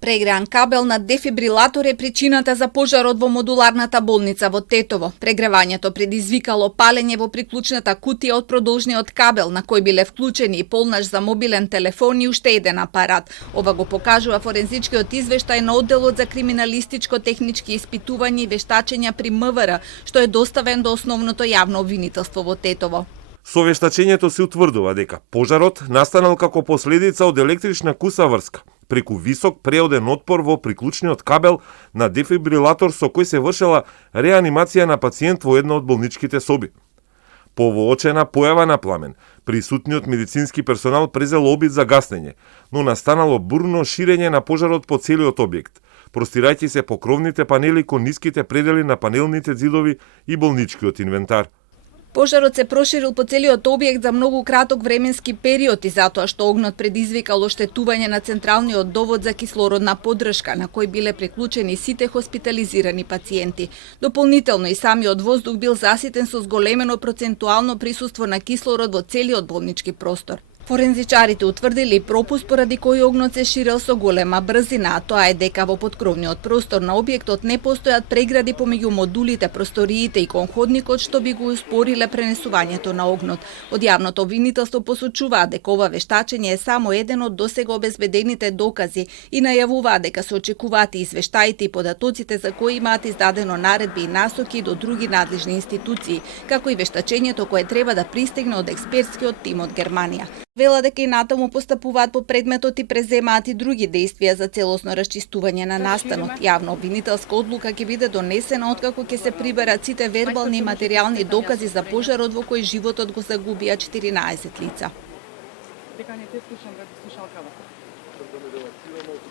Прегреан кабел на дефибрилатор е причината за пожарот во модуларната болница во Тетово. Прегревањето предизвикало палење во приклучната кутија од продолжниот кабел, на кој биле вклучени и полнаш за мобилен телефон и уште еден апарат. Ова го покажува форензичкиот извештај на одделот за криминалистичко-технички испитувања и вештачења при МВР, што е доставен до основното јавно обвинителство во Тетово. Со вештачењето се утврдува дека пожарот настанал како последица од електрична куса врска преку висок преоден отпор во приклучниот кабел на дефибрилатор со кој се вршела реанимација на пациент во една од болничките соби. По воочена појава на пламен, присутниот медицински персонал презел обид за гаснење, но настанало бурно ширење на пожарот по целиот објект, простирајќи се покровните панели кон ниските предели на панелните ѕидови и болничкиот инвентар. Пожарот се проширил по целиот објект за многу краток временски период и затоа што огнот предизвикал оштетување на централниот довод за кислородна поддршка, на кој биле приклучени сите хоспитализирани пациенти. Дополнително и самиот воздух бил заситен со зголемено процентуално присуство на кислород во целиот болнички простор. Форензичарите утврдили пропуст поради кој огнот се ширел со голема брзина, а тоа е дека во поткровниот простор на објектот не постојат прегради помеѓу модулите, просториите и кон ходникот што би го успориле пренесувањето на огнот. Од јавното обвинителство посочуваат дека ова вештачење е само еден од досега обезбедените докази и најавуваат дека се очекуваат и извештаите и податоците за кои имаат издадено наредби и насоки до други надлежни институции, како и вештачењето кое треба да пристигне од експертскиот тим од Германија. Вела дека и натаму постапуваат по предметот и преземаат и други действија за целосно расчистување на настанот. Јавно обвинителска одлука ќе биде донесена откако ќе се приберат сите вербални и материјални докази за пожарот во кој животот го загубија 14 лица.